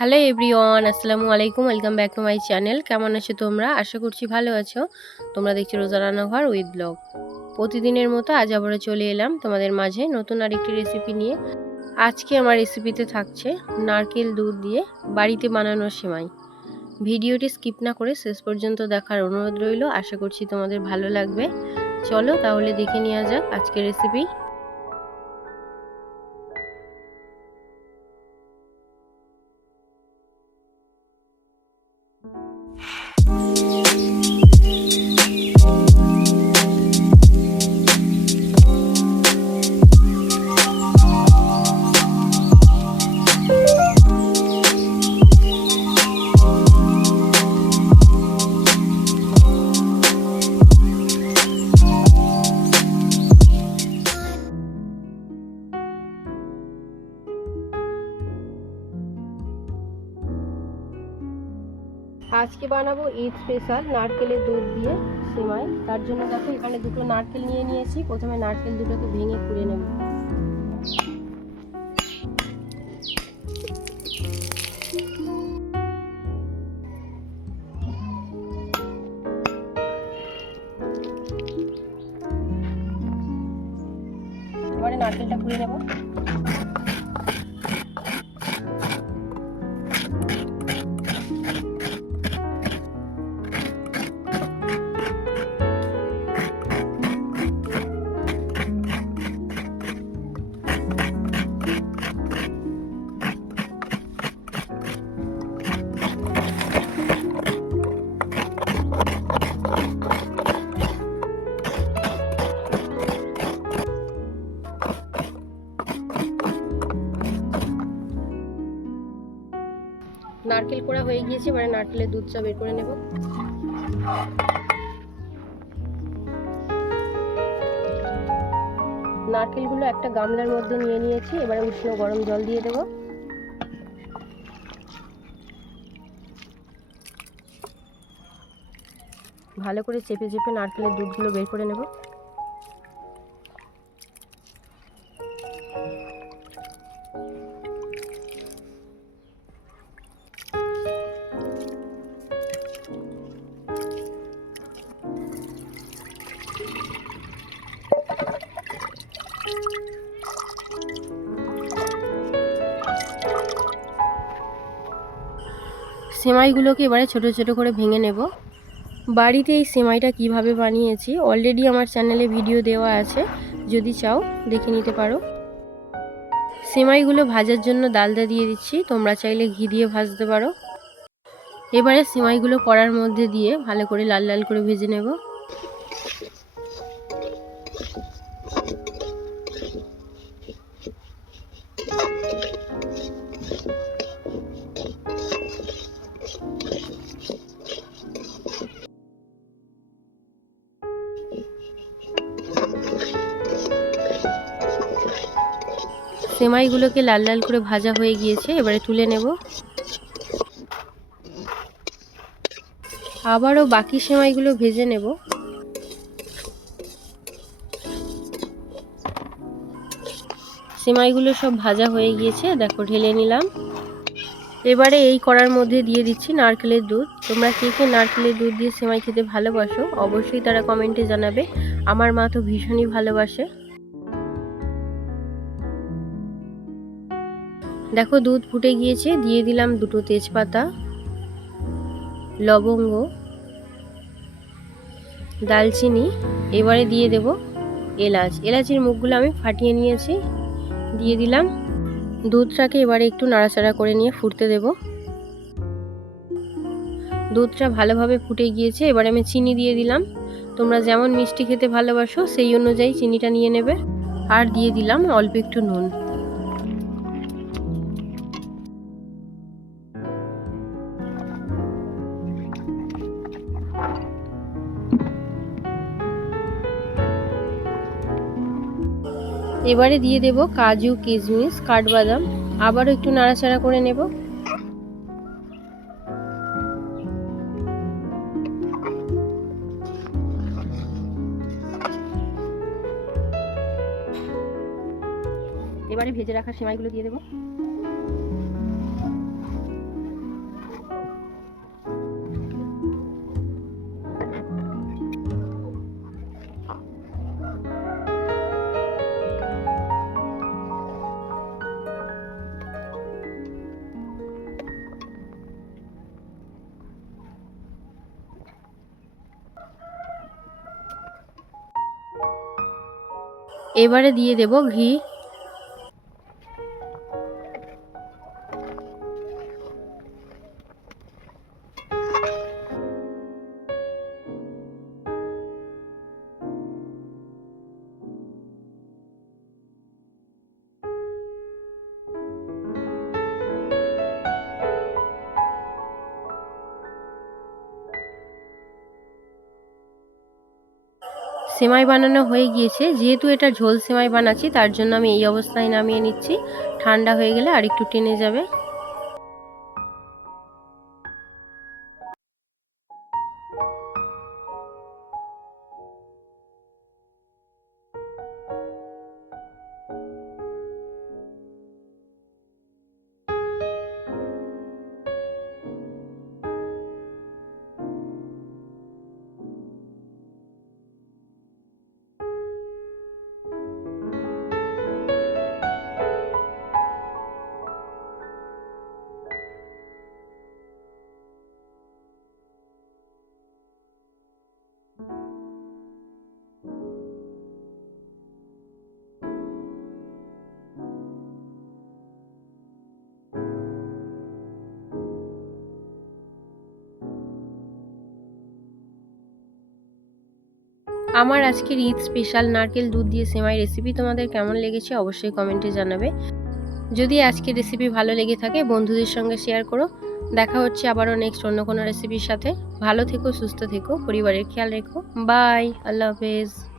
Hello everyone আসসালামু আলাইকুম welcome back to my channel কেমন আছো তোমরা? আশা করছি ভালো আছো। তোমরা দেখছ রোজা রান্নাঘর উইথ ব্লগ প্রতিদিনের মতো আজ আবারও চলে এলাম তোমাদের মাঝে নতুন আরেকটি রেসিপি নিয়ে। আজকে আমার রেসিপিতে থাকছে নারকেল দুধ দিয়ে বাড়িতে বানানো সেমাই। ভিডিওটি স্কিপ না করে শেষ পর্যন্ত দেখার অনুরোধ রইল। আশা করছি তোমাদের ভালো লাগবে। চলো তাহলে দেখে নেওয়া যাক আজকের রেসিপি আজকে বানাবো ঈদ স্পেশাল নারকেলের দুধ দিয়ে সেমাই। তার জন্য দেখো এখানে দুটো নারকেল নিয়ে নিয়েছি। প্রথমে নারকেল দুটোকে ভেঙে কুড়ে নেব। এবারে নারকেলটা কুড়ে নেব। নারকেল কোড়া হয়ে গিয়েছে, এবারে নারকেলের দুধ দুধটা বের করে নেব। নারকেলগুলো একটা গামলার মধ্যে নিয়ে নিয়েছি, এবারে উষ্ণ গরম জল দিয়ে দেব। ভালো করে চেপে চেপে নারকেলের দুধগুলো বের করে নেব। সেমাইগুলোকে এবারে ছোট ছোট করে ভেঙে নেব। বাড়িতে এই সেমাইটা কীভাবে বানিয়েছি অলরেডি আমার চ্যানেলে ভিডিও দেওয়া আছে, যদি চাও দেখে নিতে পারো। সেমাইগুলো ভাজার জন্য ডালদা দিয়ে দিচ্ছি, তোমরা চাইলে ঘি দিয়ে ভাজতে পারো। এবারে সেমাইগুলো কড়ার মধ্যে দিয়ে ভালো করে লাল লাল করে ভেজে নেব। সেমাইগুলোকে লাল লাল করে ভাজা হয়ে গিয়েছে, এবারে তুলে নেব। আবারও বাকি সেমাইগুলো ভেজে নেব। সেমাইগুলো সব ভাজা হয়ে গিয়েছে, দেখো ঢেলে নিলাম। এবারে এই করার মধ্যে দিয়ে দিচ্ছি নারকেলের দুধ। তোমরা কে কে নারকেলের দুধ দিয়ে সেমাই খেতে ভালোবাসো, অবশ্যই তারা কমেন্টে জানাবে। আমার মা তো ভীষণই ভালোবাসে। দেখো দুধ ফুটে গিয়েছে, দিয়ে দিলাম দুটো তেজপাতা, লবঙ্গ, দালচিনি, এবারে দিয়ে দেব এলাচ। এলাচির মুখগুলো আমি ফাটিয়ে নিয়েছি, দিয়ে দিলাম দুধটাকে এবারে একটু নাড়াচাড়া করে নিয়ে ফুটতে দেব। দুধটা ভালোভাবে ফুটে গিয়েছে, এবারে আমি চিনি দিয়ে দিলাম। তোমরা যেমন মিষ্টি খেতে ভালোবাসো, সেই অনুযায়ী চিনিটা নিয়ে নেবে। আর দিয়ে দিলাম অল্প একটু নুন। এবারে দিয়ে দেব কাজু, কিশমিশ, কাঠবাদাম। আবারও একটু নাড়াচাড়া করে নেব। এবারে ভেজে রাখা সেমাইগুলো দিয়ে দেবো। এবারে দিয়ে দেব ঘি। সেমাই বানানো হয়ে গিয়েছে। যেহেতু এটা ঝোল সেমাই বানাচ্ছি, তার জন্য আমি এই অবস্থায় নামিয়ে নিচ্ছি। ঠান্ডা হয়ে গেলে আর একটু টেনে যাবে। আমার আজকের ঈদ স্পেশাল নারকেল দুধ দিয়ে সেমাই রেসিপি তোমাদের কেমন লেগেছে অবশ্যই কমেন্টে জানাবে। যদি আজকের রেসিপি ভালো লেগে থাকে, বন্ধুদের সঙ্গে শেয়ার করো। দেখা হচ্ছে আবারও নেক্সট অন্য কোনো রেসিপির সাথে। ভালো থেকো, সুস্থ থেকো, পরিবারের খেয়াল রেখো। বাই আল্লাহ হাফেজ।